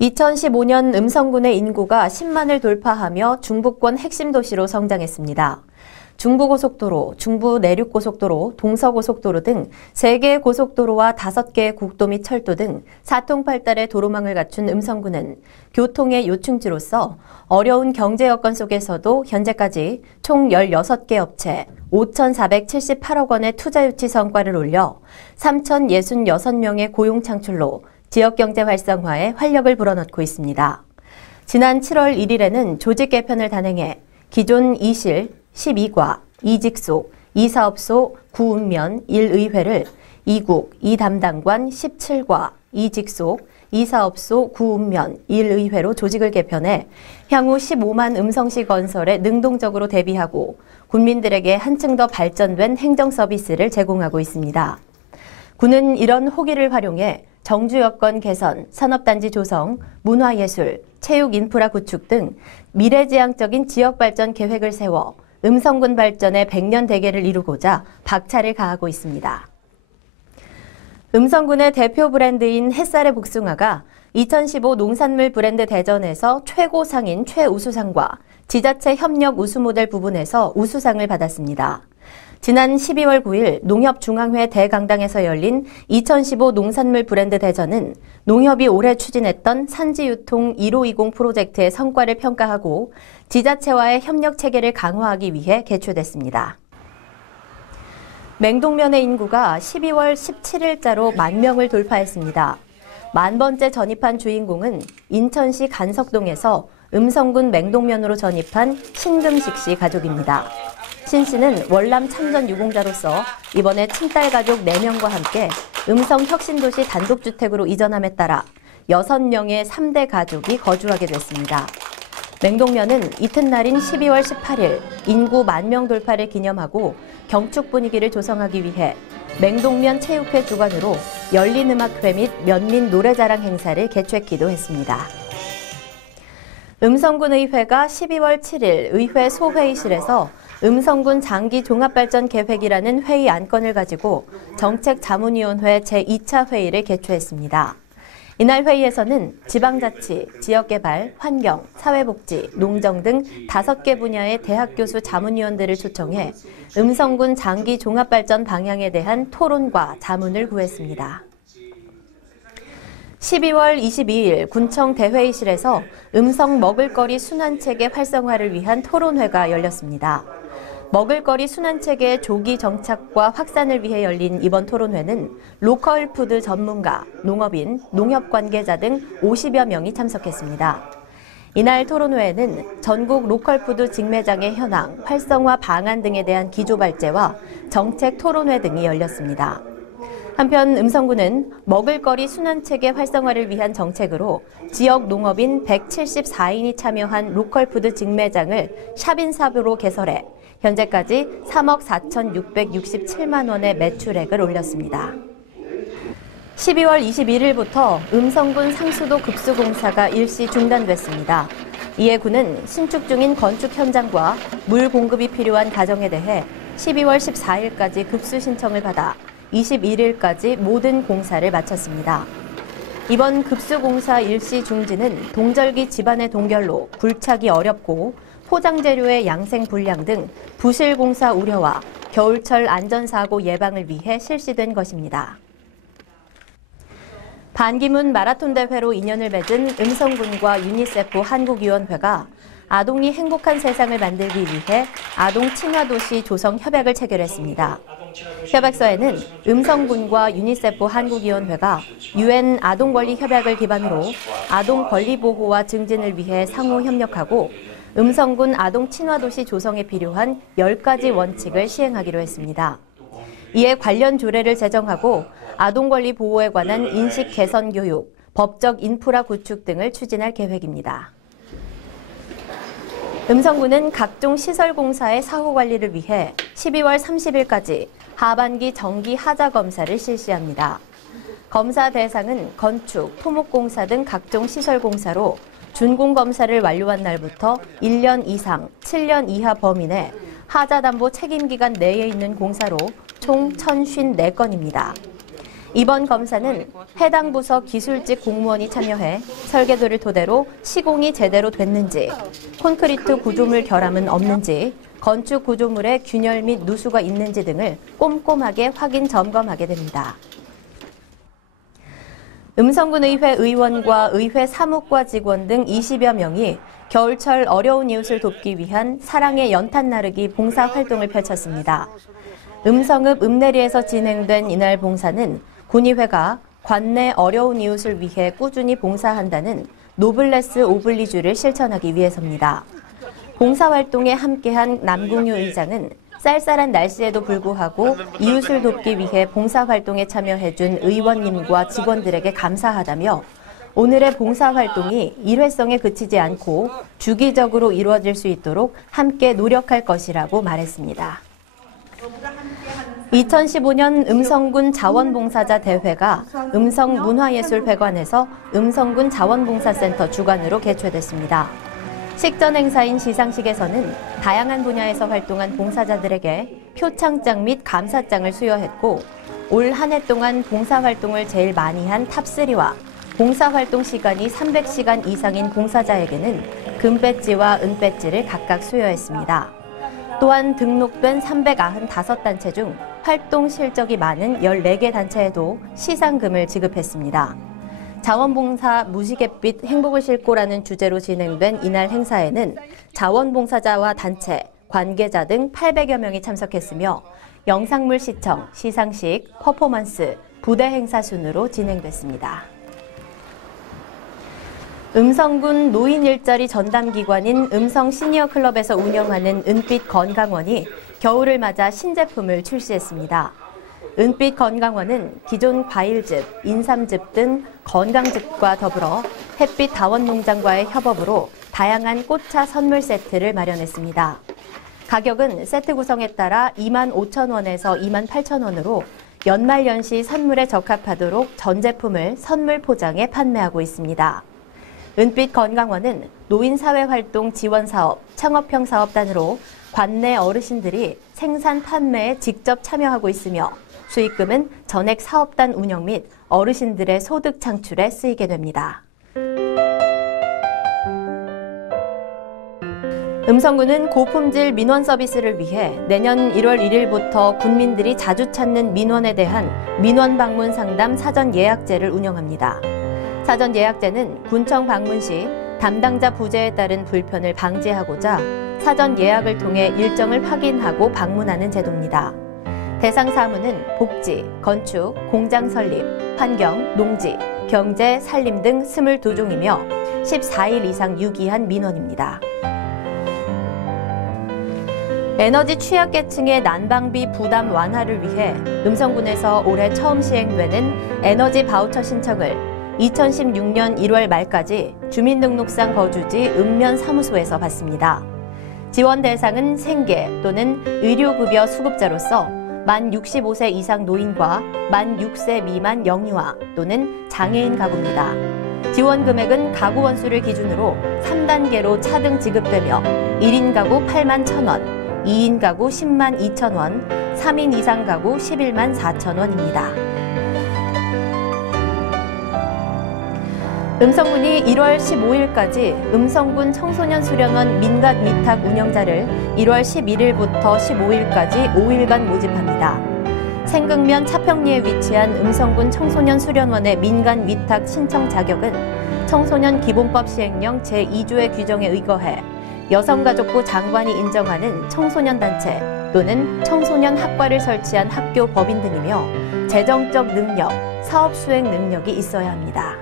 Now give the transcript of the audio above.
2015년 음성군의 인구가 10만을 돌파하며 중부권 핵심 도시로 성장했습니다. 중부고속도로, 중부내륙고속도로, 동서고속도로 등 3개의 고속도로와 5개의 국도 및 철도 등 사통팔달의 도로망을 갖춘 음성군은 교통의 요충지로서 어려운 경제 여건 속에서도 현재까지 총 16개 업체 5,478억 원의 투자 유치 성과를 올려 3,066명의 고용 창출로 지역경제 활성화에 활력을 불어넣고 있습니다. 지난 7월 1일에는 조직 개편을 단행해 기존 2실, 12과, 2직속, 2사업소, 9읍면, 1의회를 2국, 2담당관, 17과, 2직속, 2사업소, 9읍면, 1의회로 조직을 개편해 향후 15만 음성시 건설에 능동적으로 대비하고 국민들에게 한층 더 발전된 행정 서비스를 제공하고 있습니다. 군은 이런 호기를 활용해 정주 여건 개선, 산업단지 조성, 문화예술, 체육 인프라 구축 등 미래지향적인 지역발전 계획을 세워 음성군 발전의 100년 대계를 이루고자 박차를 가하고 있습니다. 음성군의 대표 브랜드인 햇살의 복숭아가 2015 농산물 브랜드 대전에서 최고상인 최우수상과 지자체 협력 우수 모델 부분에서 우수상을 받았습니다. 지난 12월 9일 농협중앙회 대강당에서 열린 2015 농산물 브랜드 대전은 농협이 올해 추진했던 산지유통 1520 프로젝트의 성과를 평가하고 지자체와의 협력 체계를 강화하기 위해 개최됐습니다. 맹동면의 인구가 12월 17일자로 10,000명을 돌파했습니다. 10,000번째 전입한 주인공은 인천시 간석동에서 음성군 맹동면으로 전입한 신금식 씨 가족입니다. 신 씨는 월남 참전 유공자로서 이번에 친딸 가족 4명과 함께 음성 혁신도시 단독주택으로 이전함에 따라 6명의 3대 가족이 거주하게 됐습니다. 맹동면은 이튿날인 12월 18일 인구 10,000명 돌파를 기념하고 경축 분위기를 조성하기 위해 맹동면 체육회 주관으로 열린 음악회 및 면민 노래자랑 행사를 개최하기도 했습니다. 음성군 의회가 12월 7일 의회 소회의실에서 음성군 장기 종합발전 계획이라는 회의 안건을 가지고 정책자문위원회 제2차 회의를 개최했습니다. 이날 회의에서는 지방자치, 지역개발, 환경, 사회복지, 농정 등 5개 분야의 대학 교수 자문위원들을 초청해 음성군 장기 종합발전 방향에 대한 토론과 자문을 구했습니다. 12월 22일 군청 대회의실에서 음성 먹을거리 순환체계 활성화를 위한 토론회가 열렸습니다. 먹을거리 순환체계의 조기 정착과 확산을 위해 열린 이번 토론회는 로컬 푸드 전문가, 농업인, 농협 관계자 등 50여 명이 참석했습니다. 이날 토론회에는 전국 로컬 푸드 직매장의 현황, 활성화 방안 등에 대한 기조 발제와 정책 토론회 등이 열렸습니다. 한편 음성군은 먹을거리 순환체계 활성화를 위한 정책으로 지역 농업인 174인이 참여한 로컬푸드 직매장을 샵인샵으로 개설해 현재까지 3억 4,667만 원의 매출액을 올렸습니다. 12월 21일부터 음성군 상수도 급수공사가 일시 중단됐습니다. 이에 군은 신축 중인 건축 현장과 물 공급이 필요한 가정에 대해 12월 14일까지 급수 신청을 받아 21일까지 모든 공사를 마쳤습니다. 이번 급수공사 일시 중지는 동절기 집안의 동결로 불착이 어렵고 포장재료의 양생 불량 등 부실 공사 우려와 겨울철 안전사고 예방을 위해 실시된 것입니다. 반기문 마라톤 대회로 인연을 맺은 음성군과 유니세프 한국위원회가 아동이 행복한 세상을 만들기 위해 아동 친화도시 조성 협약을 체결했습니다. 협약서에는 음성군과 유니세프 한국위원회가 UN 아동권리 협약을 기반으로 아동 권리 보호와 증진을 위해 상호 협력하고 음성군 아동 친화도시 조성에 필요한 10가지 원칙을 시행하기로 했습니다. 이에 관련 조례를 제정하고 아동 권리 보호에 관한 인식 개선 교육, 법적 인프라 구축 등을 추진할 계획입니다. 음성군은 각종 시설 공사의 사후 관리를 위해 12월 30일까지 하반기 정기 하자 검사를 실시합니다. 검사 대상은 건축, 토목공사 등 각종 시설 공사로 준공검사를 완료한 날부터 1년 이상, 7년 이하 범위 내 하자담보 책임기간 내에 있는 공사로 총 1,054건입니다. 이번 검사는 해당 부서 기술직 공무원이 참여해 설계도를 토대로 시공이 제대로 됐는지, 콘크리트 구조물 결함은 없는지, 건축 구조물에 균열 및 누수가 있는지 등을 꼼꼼하게 확인 점검하게 됩니다. 음성군 의회 의원과 의회 사무과 직원 등 20여 명이 겨울철 어려운 이웃을 돕기 위한 사랑의 연탄 나르기 봉사 활동을 펼쳤습니다. 음성읍 읍내리에서 진행된 이날 봉사는 군의회가 관내 어려운 이웃을 위해 꾸준히 봉사한다는 노블레스 오블리주를 실천하기 위해서입니다. 봉사활동에 함께한 남궁유 의장은 쌀쌀한 날씨에도 불구하고 이웃을 돕기 위해 봉사활동에 참여해준 의원님과 직원들에게 감사하다며 오늘의 봉사활동이 일회성에 그치지 않고 주기적으로 이루어질 수 있도록 함께 노력할 것이라고 말했습니다. 2015년 음성군 자원봉사자 대회가 음성문화예술회관에서 음성군 자원봉사센터 주관으로 개최됐습니다. 식전 행사인 시상식에서는 다양한 분야에서 활동한 봉사자들에게 표창장 및 감사장을 수여했고 올 한 해 동안 봉사활동을 제일 많이 한 탑3와 봉사활동 시간이 300시간 이상인 봉사자에게는 금배지와 은배지를 각각 수여했습니다. 또한 등록된 395단체 중 활동 실적이 많은 14개 단체에도 시상금을 지급했습니다. 자원봉사 무지갯빛 행복을 싣고라는 주제로 진행된 이날 행사에는 자원봉사자와 단체, 관계자 등 800여 명이 참석했으며 영상물 시청, 시상식, 퍼포먼스, 부대 행사 순으로 진행됐습니다. 음성군 노인 일자리 전담기관인 음성 시니어 클럽에서 운영하는 은빛 건강원이 겨울을 맞아 신제품을 출시했습니다. 은빛 건강원은 기존 과일즙, 인삼즙 등 건강즙과 더불어 햇빛 다원농장과의 협업으로 다양한 꽃차 선물 세트를 마련했습니다. 가격은 세트 구성에 따라 25,000원에서 28,000원으로 연말연시 선물에 적합하도록 전 제품을 선물 포장해 판매하고 있습니다. 은빛 건강원은 노인사회활동 지원사업, 창업형 사업단으로 관내 어르신들이 생산 판매에 직접 참여하고 있으며 수익금은 전액 사업단 운영 및 어르신들의 소득 창출에 쓰이게 됩니다. 음성군은 고품질 민원 서비스를 위해 내년 1월 1일부터 군민들이 자주 찾는 민원에 대한 민원 방문 상담 사전 예약제를 운영합니다. 사전 예약제는 군청 방문 시 담당자 부재에 따른 불편을 방지하고자 사전 예약을 통해 일정을 확인하고 방문하는 제도입니다. 대상 사무는 복지, 건축, 공장 설립, 환경, 농지, 경제, 산림 등 22종이며 14일 이상 유기한 민원입니다. 에너지 취약계층의 난방비 부담 완화를 위해 음성군에서 올해 처음 시행되는 에너지 바우처 신청을 2016년 1월 말까지 주민등록상 거주지 읍면사무소에서 받습니다. 지원 대상은 생계 또는 의료급여 수급자로서 만 65세 이상 노인과 만 6세 미만 영유아 또는 장애인 가구입니다. 지원 금액은 가구 원수를 기준으로 3단계로 차등 지급되며 1인 가구 8만 1,000원, 2인 가구 10만 2천원, 3인 이상 가구 11만 4천원입니다. 음성군이 1월 15일까지 음성군 청소년 수련원 민간 위탁 운영자를 1월 11일부터 15일까지 5일간 모집합니다. 생극면 차평리에 위치한 음성군 청소년 수련원의 민간 위탁 신청 자격은 청소년 기본법 시행령 제2조의 규정에 의거해 여성가족부 장관이 인정하는 청소년 단체 또는 청소년 학과를 설치한 학교 법인 등이며 재정적 능력, 사업 수행 능력이 있어야 합니다.